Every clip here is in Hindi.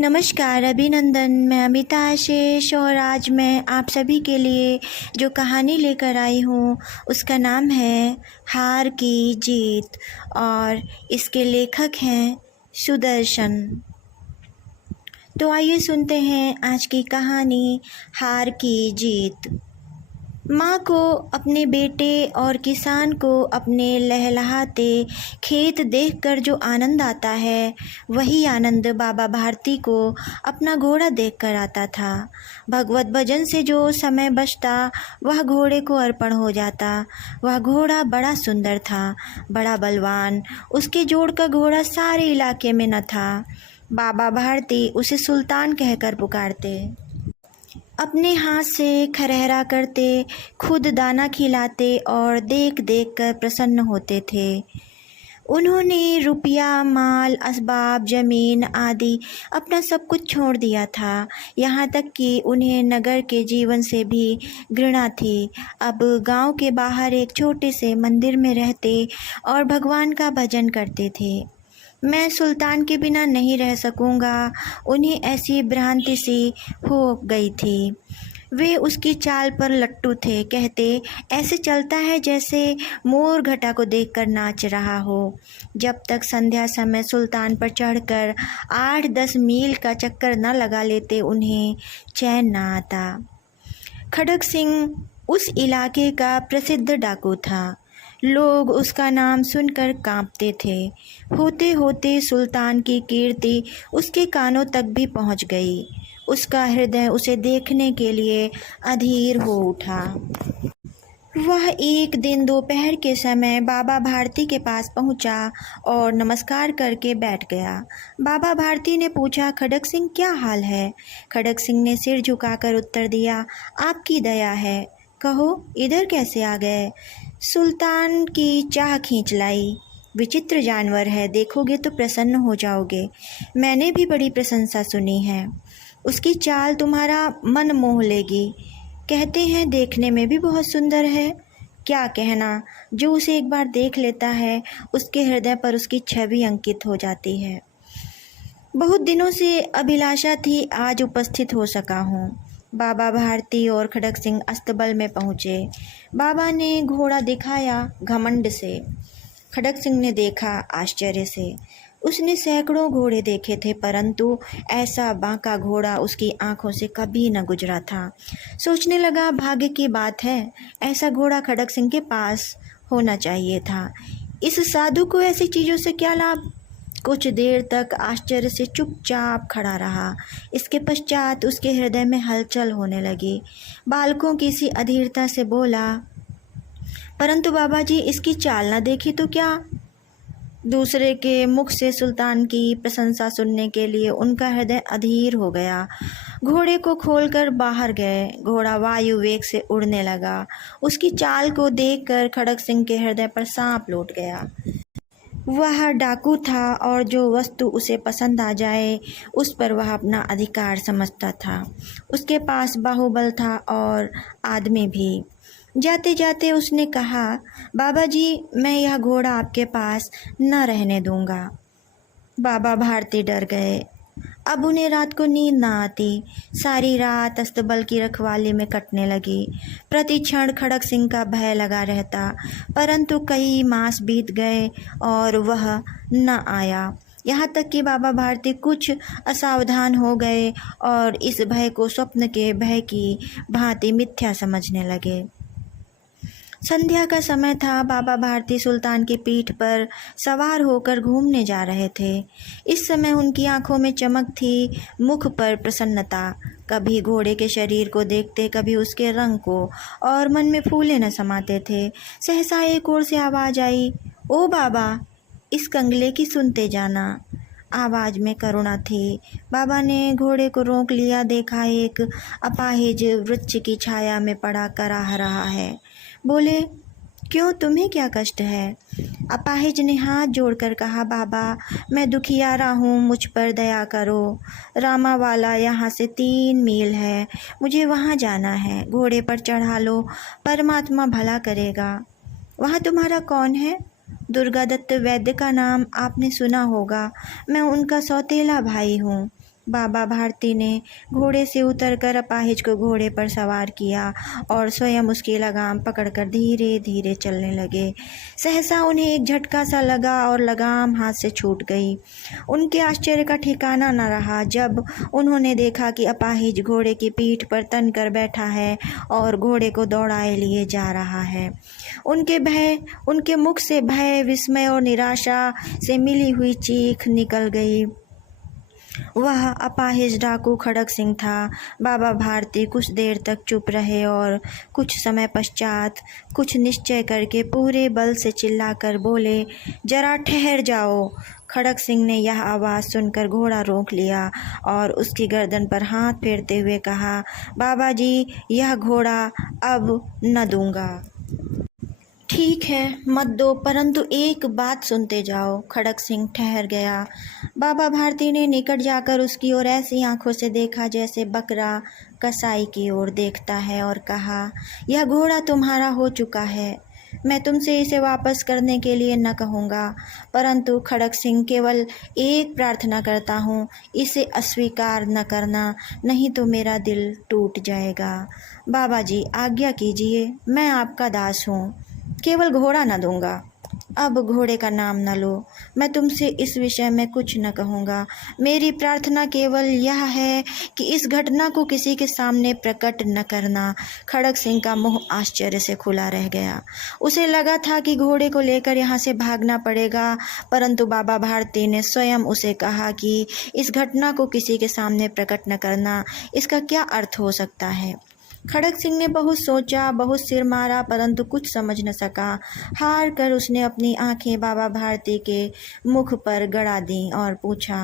नमस्कार अभिनंदन। मैं अमिता आशीष और आज मैं आप सभी के लिए जो कहानी लेकर आई हूँ उसका नाम है हार की जीत और इसके लेखक हैं सुदर्शन। तो आइए सुनते हैं आज की कहानी हार की जीत। माँ को अपने बेटे और किसान को अपने लहलहाते खेत देखकर जो आनंद आता है वही आनंद बाबा भारती को अपना घोड़ा देखकर आता था। भगवत भजन से जो समय बचता वह घोड़े को अर्पण हो जाता। वह घोड़ा बड़ा सुंदर था, बड़ा बलवान। उसके जोड़ का घोड़ा सारे इलाके में न था। बाबा भारती उसे सुल्तान कहकर पुकारते। अपने हाथ से खरहरा करते, खुद दाना खिलाते और देख देख कर प्रसन्न होते थे। उन्होंने रुपया, माल, असबाब, ज़मीन आदि अपना सब कुछ छोड़ दिया था। यहाँ तक कि उन्हें नगर के जीवन से भी घृणा थी। अब गांव के बाहर एक छोटे से मंदिर में रहते और भगवान का भजन करते थे। मैं सुल्तान के बिना नहीं रह सकूँगा, उन्हें ऐसी भ्रांति सी हो गई थी। वे उसकी चाल पर लट्टू थे। कहते ऐसे चलता है जैसे मोर घटा को देखकर नाच रहा हो। जब तक संध्या समय सुल्तान पर चढ़कर 8-10 मील का चक्कर न लगा लेते उन्हें चैन न आता। खड़ग सिंह उस इलाके का प्रसिद्ध डाकू था। लोग उसका नाम सुनकर कांपते थे। होते होते सुल्तान की कीर्ति उसके कानों तक भी पहुंच गई। उसका हृदय उसे देखने के लिए अधीर हो उठा। वह एक दिन दोपहर के समय बाबा भारती के पास पहुंचा और नमस्कार करके बैठ गया। बाबा भारती ने पूछा, खड़ग सिंह क्या हाल है? खड़ग सिंह ने सिर झुकाकर उत्तर दिया, आपकी दया है। कहो इधर कैसे आ गए? सुल्तान की चाह खींच लाई। विचित्र जानवर है, देखोगे तो प्रसन्न हो जाओगे। मैंने भी बड़ी प्रशंसा सुनी है। उसकी चाल तुम्हारा मन मोह लेगी। कहते हैं देखने में भी बहुत सुंदर है। क्या कहना, जो उसे एक बार देख लेता है उसके हृदय पर उसकी छवि अंकित हो जाती है। बहुत दिनों से अभिलाषा थी, आज उपस्थित हो सका हूँ। बाबा भारती और खड़ग सिंह अस्तबल में पहुँचे। बाबा ने घोड़ा दिखाया घमंड से। खड़ग सिंह ने देखा आश्चर्य से। उसने सैकड़ों घोड़े देखे थे परंतु ऐसा बांका घोड़ा उसकी आंखों से कभी न गुजरा था। सोचने लगा भाग्य की बात है, ऐसा घोड़ा खड़ग सिंह के पास होना चाहिए था। इस साधु को ऐसी चीज़ों से क्या लाभ? कुछ देर तक आश्चर्य से चुपचाप खड़ा रहा। इसके पश्चात उसके हृदय में हलचल होने लगी। बालकों की सी अधीरता से बोला, परंतु बाबा जी इसकी चाल न देखी तो क्या? दूसरे के मुख से सुल्तान की प्रशंसा सुनने के लिए उनका हृदय अधीर हो गया। घोड़े को खोलकर बाहर गए। घोड़ा वायु वेग से उड़ने लगा। उसकी चाल को देखकर खड़ग सिंह के हृदय पर सांप लौट गया। वह डाकू था और जो वस्तु उसे पसंद आ जाए उस पर वह अपना अधिकार समझता था। उसके पास बाहुबल था और आदमी भी। जाते जाते उसने कहा, बाबा जी मैं यह घोड़ा आपके पास न रहने दूंगा। बाबा भारती डर गए। अब उन्हें रात को नींद न आती। सारी रात अस्तबल की रखवाली में कटने लगी। प्रति क्षण खड़ग सिंह का भय लगा रहता, परंतु कई मास बीत गए और वह न आया। यहाँ तक कि बाबा भारती कुछ असावधान हो गए और इस भय को स्वप्न के भय की भांति मिथ्या समझने लगे। संध्या का समय था। बाबा भारती सुल्तान की पीठ पर सवार होकर घूमने जा रहे थे। इस समय उनकी आंखों में चमक थी, मुख पर प्रसन्नता। कभी घोड़े के शरीर को देखते, कभी उसके रंग को, और मन में फूले न समाते थे। सहसा एक ओर से आवाज़ आई, ओ बाबा इस कंगले की सुनते जाना। आवाज़ में करुणा थी। बाबा ने घोड़े को रोक लिया। देखा एक अपाहिज वृक्ष की छाया में पड़ा कराह रहा है। बोले, क्यों तुम्हें क्या कष्ट है? अपाहिज ने हाथ जोड़कर कहा, बाबा मैं दुखियारा हूँ, मुझ पर दया करो। रामावाला यहाँ से 3 मील है, मुझे वहाँ जाना है। घोड़े पर चढ़ा लो, परमात्मा भला करेगा। वहाँ तुम्हारा कौन है? दुर्गादत्त वैद्य का नाम आपने सुना होगा। मैं उनका सौतेला भाई हूँ। बाबा भारती ने घोड़े से उतरकर अपाहिज को घोड़े पर सवार किया और स्वयं उसकी लगाम पकड़कर धीरे धीरे चलने लगे। सहसा उन्हें एक झटका सा लगा और लगाम हाथ से छूट गई। उनके आश्चर्य का ठिकाना न रहा जब उन्होंने देखा कि अपाहिज घोड़े की पीठ पर तन कर बैठा है और घोड़े को दौड़ाए लिए जा रहा है। उनके मुख से भय, विस्मय और निराशा से मिली हुई चीख निकल गई। वह अपाहिज डाकू खड़ग सिंह था। बाबा भारती कुछ देर तक चुप रहे और कुछ समय पश्चात कुछ निश्चय करके पूरे बल से चिल्लाकर बोले, जरा ठहर जाओ। खड़ग सिंह ने यह आवाज़ सुनकर घोड़ा रोक लिया और उसकी गर्दन पर हाथ फेरते हुए कहा, बाबा जी, यह घोड़ा अब न दूंगा। ठीक है, मत दो, परंतु एक बात सुनते जाओ। खड़ग सिंह ठहर गया। बाबा भारती ने निकट जाकर उसकी ओर ऐसी आंखों से देखा जैसे बकरा कसाई की ओर देखता है और कहा, यह घोड़ा तुम्हारा हो चुका है। मैं तुमसे इसे वापस करने के लिए न कहूँगा, परंतु खड़ग सिंह केवल एक प्रार्थना करता हूँ, इसे अस्वीकार न करना, नहीं तो मेरा दिल टूट जाएगा। बाबा जी, आज्ञा कीजिए, मैं आपका दास हूँ, केवल घोड़ा न दूंगा। अब घोड़े का नाम न लो। मैं तुमसे इस विषय में कुछ न कहूँगा। मेरी प्रार्थना केवल यह है कि इस घटना को किसी के सामने प्रकट न करना। खड़ग सिंह का मुंह आश्चर्य से खुला रह गया। उसे लगा था कि घोड़े को लेकर यहाँ से भागना पड़ेगा, परंतु बाबा भारती ने स्वयं उसे कहा कि इस घटना को किसी के सामने प्रकट न करना, इसका क्या अर्थ हो सकता है। खड़ग सिंह ने बहुत सोचा, बहुत सिर मारा, परंतु कुछ समझ न सका। हार कर उसने अपनी आंखें बाबा भारती के मुख पर गड़ा दीं और पूछा,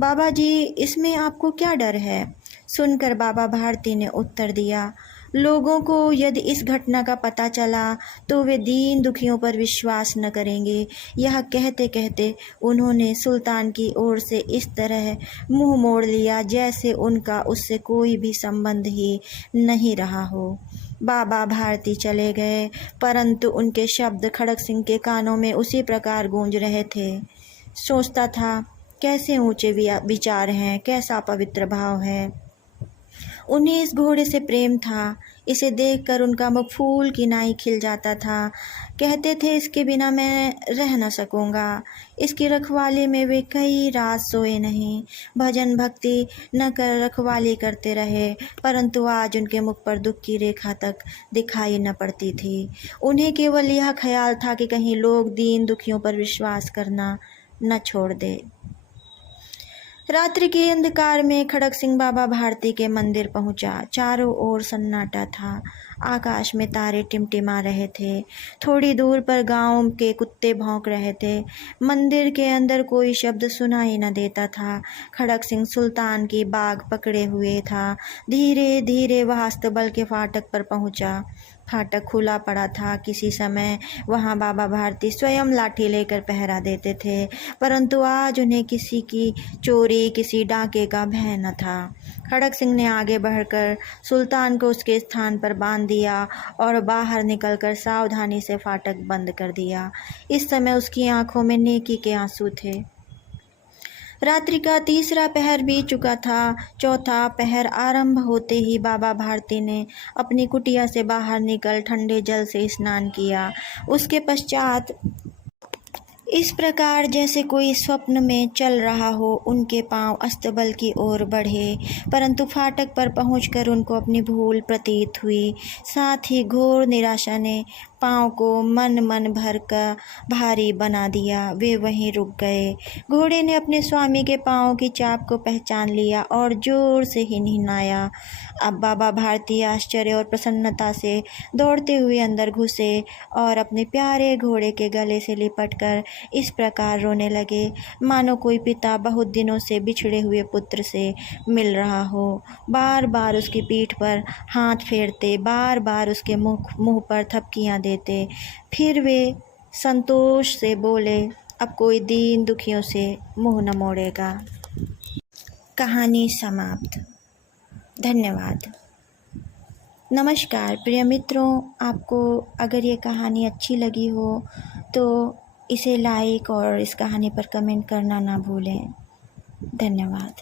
बाबा जी, इसमें आपको क्या डर है। सुनकर बाबा भारती ने उत्तर दिया, लोगों को यदि इस घटना का पता चला तो वे दीन दुखियों पर विश्वास न करेंगे। यह कहते कहते उन्होंने सुल्तान की ओर से इस तरह मुंह मोड़ लिया जैसे उनका उससे कोई भी संबंध ही नहीं रहा हो। बाबा भारती चले गए, परंतु उनके शब्द खड़ग सिंह के कानों में उसी प्रकार गूंज रहे थे। सोचता था, कैसे ऊंचे विचार हैं, कैसा पवित्र भाव है। उन्हें इस घोड़े से प्रेम था। इसे देखकर उनका मुख फूल की नाई खिल जाता था। कहते थे, इसके बिना मैं रह न सकूँगा। इसकी रखवाली में वे कई रात सोए नहीं, भजन भक्ति न कर रखवाली करते रहे, परंतु आज उनके मुख पर दुख की रेखा तक दिखाई न पड़ती थी। उन्हें केवल यह ख्याल था कि कहीं लोग दीन दुखियों पर विश्वास करना न छोड़ दे। रात्रि के अंधकार में खड़ग सिंह बाबा भारती के मंदिर पहुंचा। चारों ओर सन्नाटा था। आकाश में तारे टिमटिमा रहे थे। थोड़ी दूर पर गांव के कुत्ते भौंक रहे थे। मंदिर के अंदर कोई शब्द सुनाई न देता था। खड़ग सिंह सुल्तान की बाग पकड़े हुए था। धीरे धीरे वह अस्तबल के फाटक पर पहुंचा। फाटक खुला पड़ा था। किसी समय वहां बाबा भारती स्वयं लाठी लेकर पहरा देते थे, परंतु आज उन्हें किसी की चोरी, किसी डाके का भय न था। खड़ग सिंह ने आगे बढ़कर सुल्तान को उसके स्थान पर बांध दिया और बाहर निकलकर सावधानी से फाटक बंद कर दिया। इस समय उसकी आंखों में नेकी के आंसू थे। रात्रि का तीसरा पहर बीत चुका था। चौथा पहर आरंभ होते ही बाबा भारती ने अपनी कुटिया से बाहर निकल ठंडे जल से स्नान किया। उसके पश्चात इस प्रकार जैसे कोई स्वप्न में चल रहा हो, उनके पांव अस्तबल की ओर बढ़े, परंतु फाटक पर पहुंचकर उनको अपनी भूल प्रतीत हुई। साथ ही घोर निराशा ने पाँव को मन भर कर भारी बना दिया। वे वहीं रुक गए। घोड़े ने अपने स्वामी के पाँव की चाप को पहचान लिया और जोर से हिनहिनाया। अब बाबा भारती आश्चर्य और प्रसन्नता से दौड़ते हुए अंदर घुसे और अपने प्यारे घोड़े के गले से लिपटकर इस प्रकार रोने लगे, मानो कोई पिता बहुत दिनों से बिछड़े हुए पुत्र से मिल रहा हो। बार बार उसकी पीठ पर हाथ फेरते, बार बार उसके मुंह पर थपकियां देते। फिर वे संतोष से बोले, अब कोई दीन दुखियों से मुंह न मोड़ेगा। कहानी समाप्त। धन्यवाद। नमस्कार प्रिय मित्रों, आपको अगर ये कहानी अच्छी लगी हो तो इसे लाइक और इस कहानी पर कमेंट करना ना भूलें। धन्यवाद।